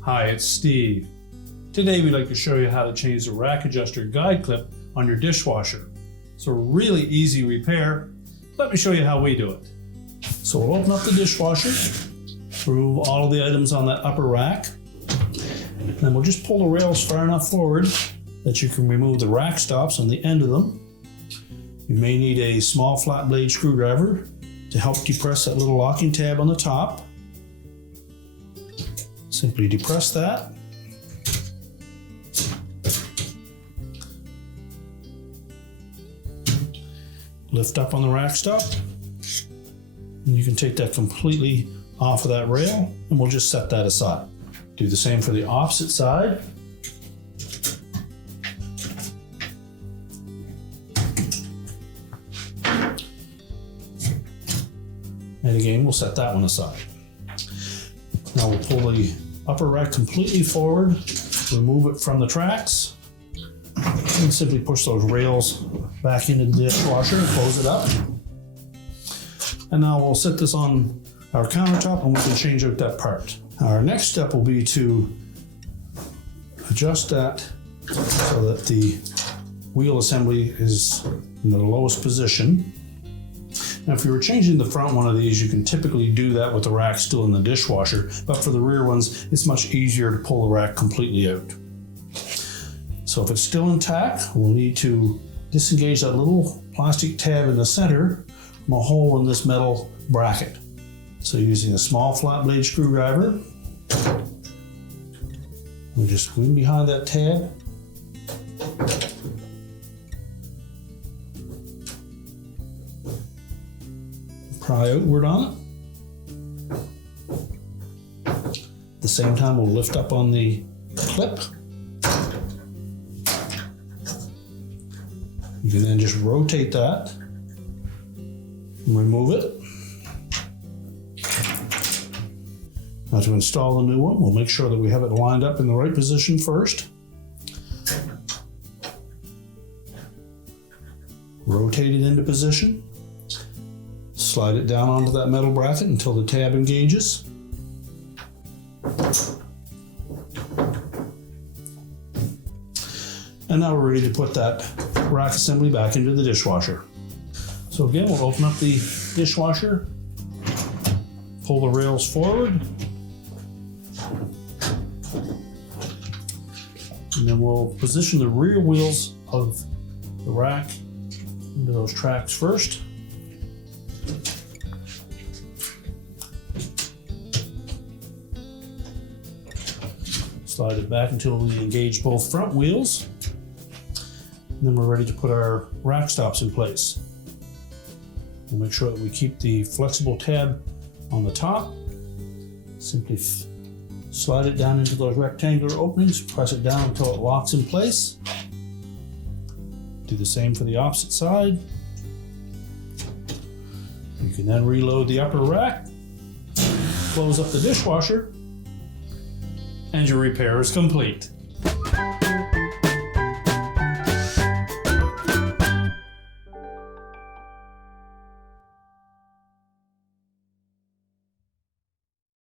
Hi, it's Steve. Today we'd like to show you how to change the rack adjuster guide clip on your dishwasher. It's a really easy repair. Let me show you how we do it. So we'll open up the dishwasher, remove all of the items on that upper rack, and then we'll just pull the rails far enough forward that you can remove the rack stops on the end of them. You may need a small flat blade screwdriver to help depress that little locking tab on the top. Simply depress that. Lift up on the rack stop, and you can take that completely off of that rail, and we'll just set that aside. Do the same for the opposite side. And again, we'll set that one aside. Now we'll pull the upper rack completely forward, remove it from the tracks, and simply push those rails back into the dishwasher and close it up. And now we'll set this on our countertop and we can change out that part. Our next step will be to adjust that so that the wheel assembly is in the lowest position. Now, if you were changing the front one of these, you can typically do that with the rack still in the dishwasher, but for the rear ones, it's much easier to pull the rack completely out. So if it's still intact, we'll need to disengage that little plastic tab in the center from a hole in this metal bracket. So using a small flat blade screwdriver, we just go in behind that tab, pry outward on it. At the same time, we'll lift up on the clip. You can then just rotate that and remove it. Now to install the new one, we'll make sure that we have it lined up in the right position first. Rotate it into position. Slide it down onto that metal bracket until the tab engages. And now we're ready to put that rack assembly back into the dishwasher. So again, we'll open up the dishwasher, pull the rails forward, and then we'll position the rear wheels of the rack into those tracks first. Slide it back until we engage both front wheels. And then we're ready to put our rack stops in place. We'll make sure that we keep the flexible tab on the top. Simply slide it down into those rectangular openings, press it down until it locks in place. Do the same for the opposite side. You can then reload the upper rack, close up the dishwasher, and your repair is complete.